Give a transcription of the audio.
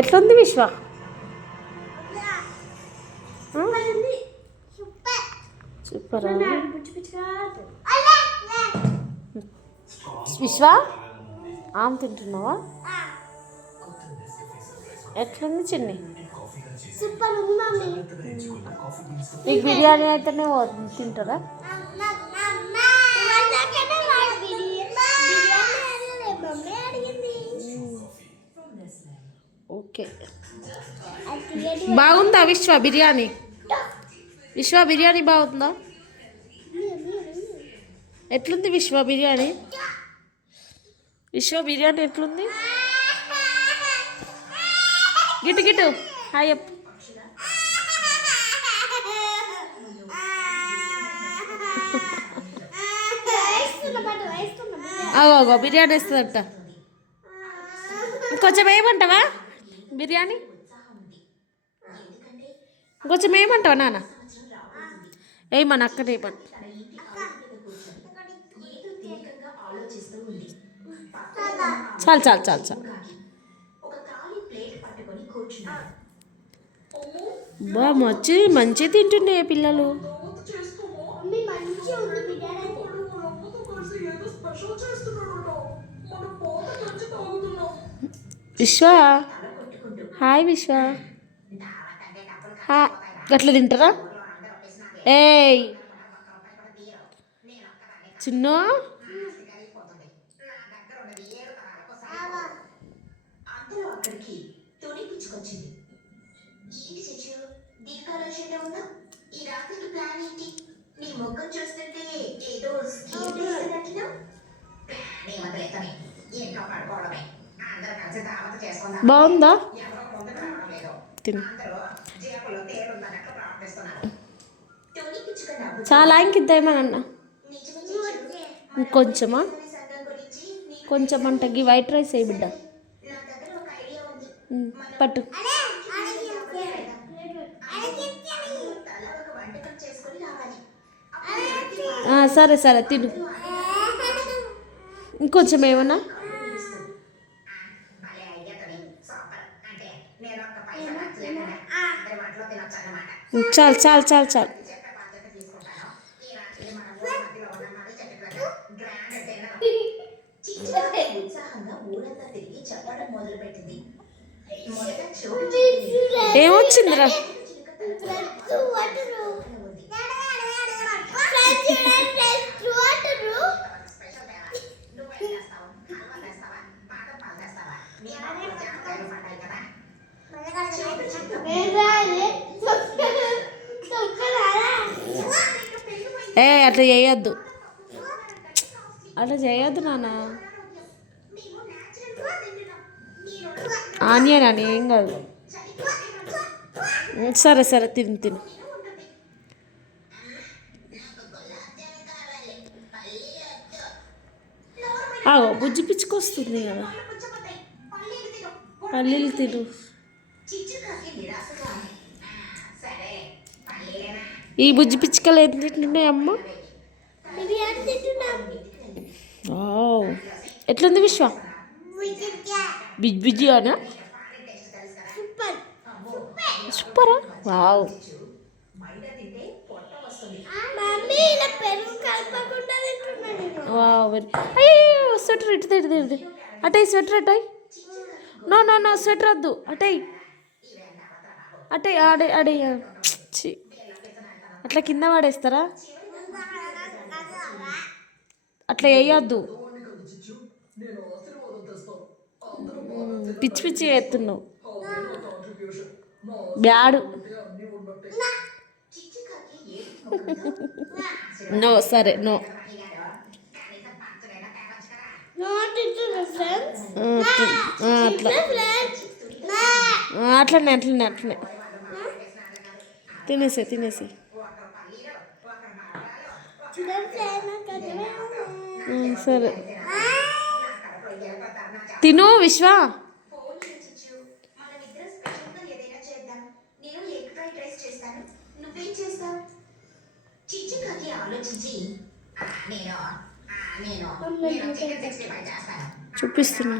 ఎట్లుంది విశ్వ? సూపర్. విశ్వ ఆమె తింటున్నావా? ఎట్లుంది చిన్ని? నీకు బిర్యానీ అయితేనే తింటారా? ఓకే. బాగుందా విశ్వ బిర్యానీ? విశ్వ బిర్యానీ బాగుందా? ఎట్లుంది విశ్వ బిర్యానీ? విశ్వ బిర్యానీ ఎట్లుంది? గిట్టు గిట్టు హాయ్ అప్. అగో బిర్యానీ వేస్తుందట. కొంచెం ఏమంటావా బిర్యానీ? కొంచెం ఏమంటావా నాన్న? ఏమన్నా అక్కడ ఏమన్నా? చాలు చాలు చాలు చాలు. బా మంచి తింటుండే పిల్లలు. విశ్వ హాయ్ విశ్వ. అట్లా తింటారా? ఏయ్ చిన్న బాగుందా? తిను. చాలా ఇంకిద్దామన్నా. ఇంకొంచెమా? కొంచెం అంటే గీ వైట్ రైస్ వేయి బిడ్డ. పట్టు. సరే సరే తిను. ఇంకొంచెం ఏమన్నా? చాలు చాలు చాలు చాలు. ఏమొచ్చిందిరా? అట్లా చేయొద్దు, అట్లా చేయొద్దు నాన్న. ఆనియన్ అని ఏం కాదు. సరే సరే తిను తిను. బుజ్జి పిచ్చుకొస్తుంది కదా, పల్లీలు తిను. ఈ బుజ్జి పిచ్చుకలు ఏం తింటున్నాయి అమ్మ? ఎట్లుంది విశ్వ? బిజ్జి అనా? సూపరా? వావ్. అయ్యో స్వెటర్ ఇటు తిడు తిడు. అటై స్వెటర్ అటై. నో నో నో స్వెటర్ వద్దు. అటై అటై ఆడే ఆడే. అట్లా కింద వాడేస్తారా? అట్లా వేయద్దు. పిచ్చి పిచ్చి ఎత్తున్నావు. బ్యాడు. నో సరే నో. అట్లనే అట్లనే అట్లనే తినేసే తినేసి. సరే తిను విశ్వ. చూపిస్తున్నా.